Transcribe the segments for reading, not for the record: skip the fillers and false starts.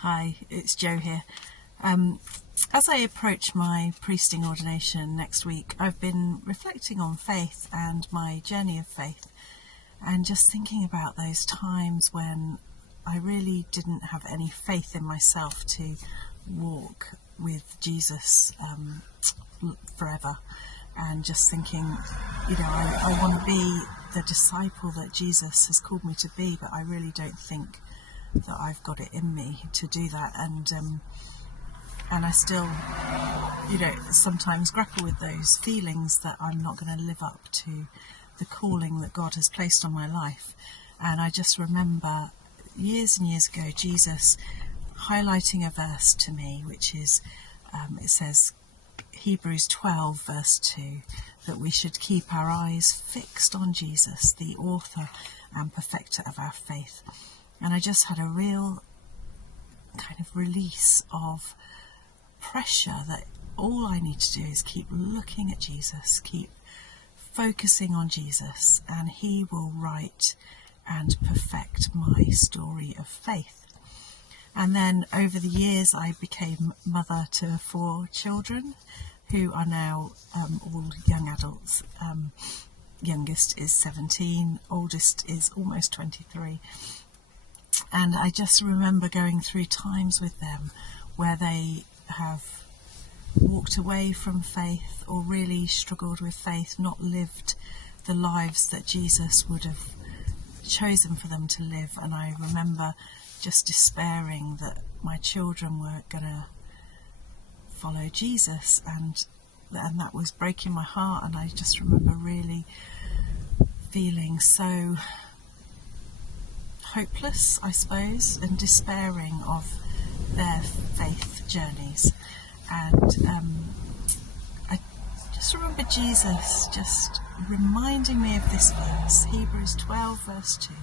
Hi, it's Jo here. As I approach my priesting ordination next week, I've been reflecting on faith and my journey of faith, and just thinking about those times when I really didn't have any faith in myself to walk with Jesus forever, and just thinking, I want to be the disciple that Jesus has called me to be, but I really don't think that I've got it in me to do that, and I still, sometimes grapple with those feelings that I'm not going to live up to the calling that God has placed on my life. And I just remember years and years ago Jesus highlighting a verse to me, which is, it says, Hebrews 12 verse 2, that we should keep our eyes fixed on Jesus, the author and perfecter of our faith. And I just had a real kind of release of pressure that all I need to do is keep looking at Jesus, keep focusing on Jesus, and he will write and perfect my story of faith. And then over the years I became mother to 4 children who are now all young adults. Youngest is 17, oldest is almost 23. And I just remember going through times with them where they have walked away from faith or really struggled with faith, not lived the lives that Jesus would have chosen for them to live. And I remember just despairing that my children were going to follow Jesus, and that was breaking my heart. And I just remember really feeling so hopeless, I suppose, and despairing of their faith journeys. And I just remember Jesus just reminding me of this verse, Hebrews 12 verse 2,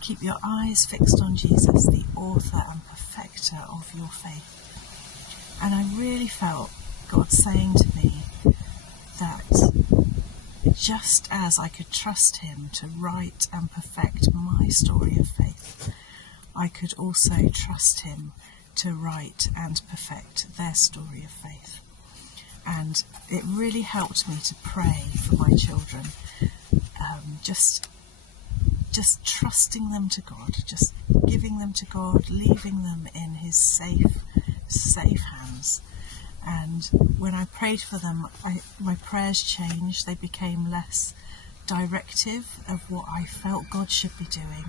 keep your eyes fixed on Jesus, the author and perfecter of your faith. And I really felt God saying to me that just as I could trust him to write and perfect my story of faith, I could also trust him to write and perfect their story of faith. And it really helped me to pray for my children, just trusting them to God, just giving them to God, leaving them in his safe hands. And when I prayed for them, my prayers changed. They became less directive of what I felt God should be doing.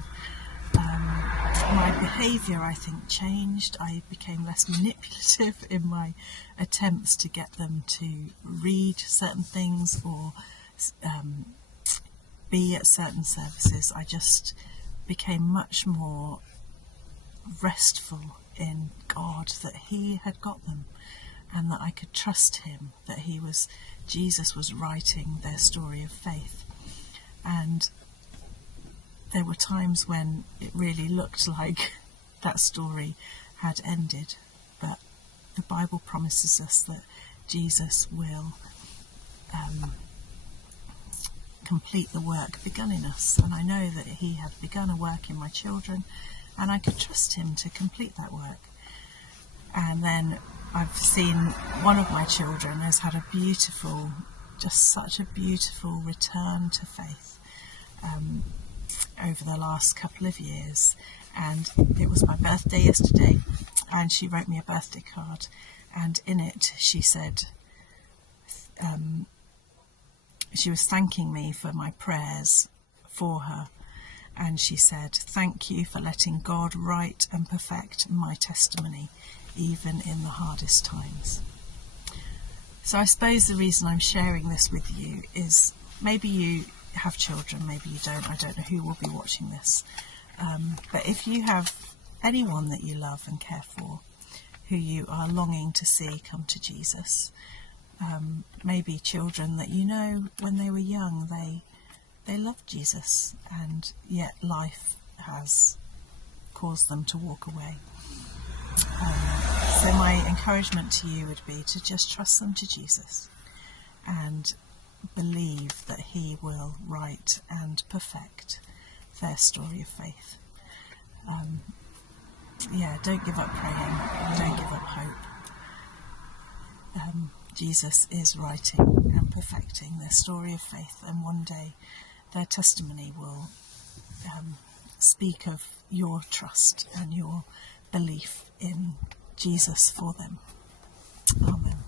My behaviour, I think, changed. I became less manipulative in my attempts to get them to read certain things or be at certain services. I just became much more restful in God, that he had got them, and that I could trust him, that Jesus was writing their story of faith. And there were times when it really looked like that story had ended, but the Bible promises us that Jesus will complete the work begun in us. And I know that he had begun a work in my children, and I could trust him to complete that work. And then I've seen one of my children has had such a beautiful return to faith over the last couple of years. And it was my birthday yesterday, and she wrote me a birthday card, and in it she said, she was thanking me for my prayers for her, and she said, thank you for letting God write and perfect my testimony, even in the hardest times. So I suppose the reason I'm sharing this with you is, maybe you have children, maybe you don't. I don't know who will be watching this. But if you have anyone that you love and care for, who you are longing to see come to Jesus, maybe children that you know when they were young, they loved Jesus, and yet life has caused them to walk away. So my encouragement to you would be to just trust them to Jesus and believe that he will write and perfect their story of faith. don't give up praying, don't give up hope. Jesus is writing and perfecting their story of faith, and one day their testimony will speak of your trust and your belief in Jesus for them. Amen.